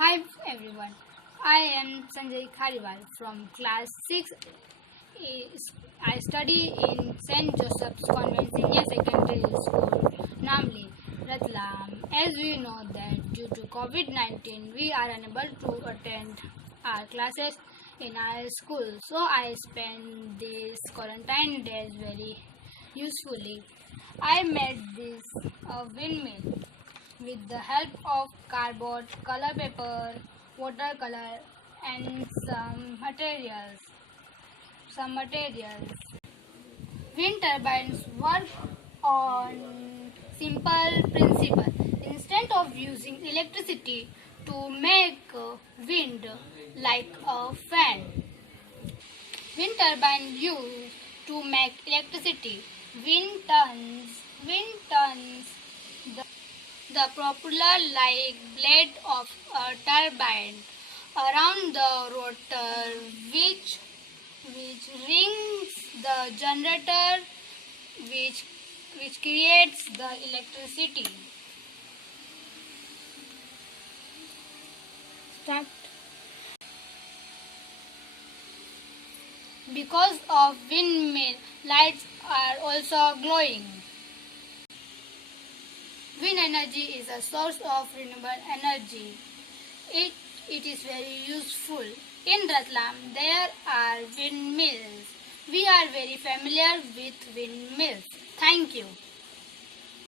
Hi everyone, I am Sanjay khariwal from class 6. I study in St.Joseph's Convent Senior Secondary School, namli Ratlam. As we know that due to COVID-19 we are unable to attend our classes in our school. So I spent these quarantine days very usefully. I made this windmill with the help of cardboard, color paper, watercolor and some materials. Wind turbines work on simple principle. Instead of using electricity to make wind like a fan, wind turbine used to make electricity. Wind turns the propeller like blade of a turbine around the rotor which rings the generator which creates the electricity. Start. Because of windmill, lights are also glowing. Wind energy is a source of renewable energy. It is very useful. In Ratlam, there are windmills. We are very familiar with windmills. Thank you.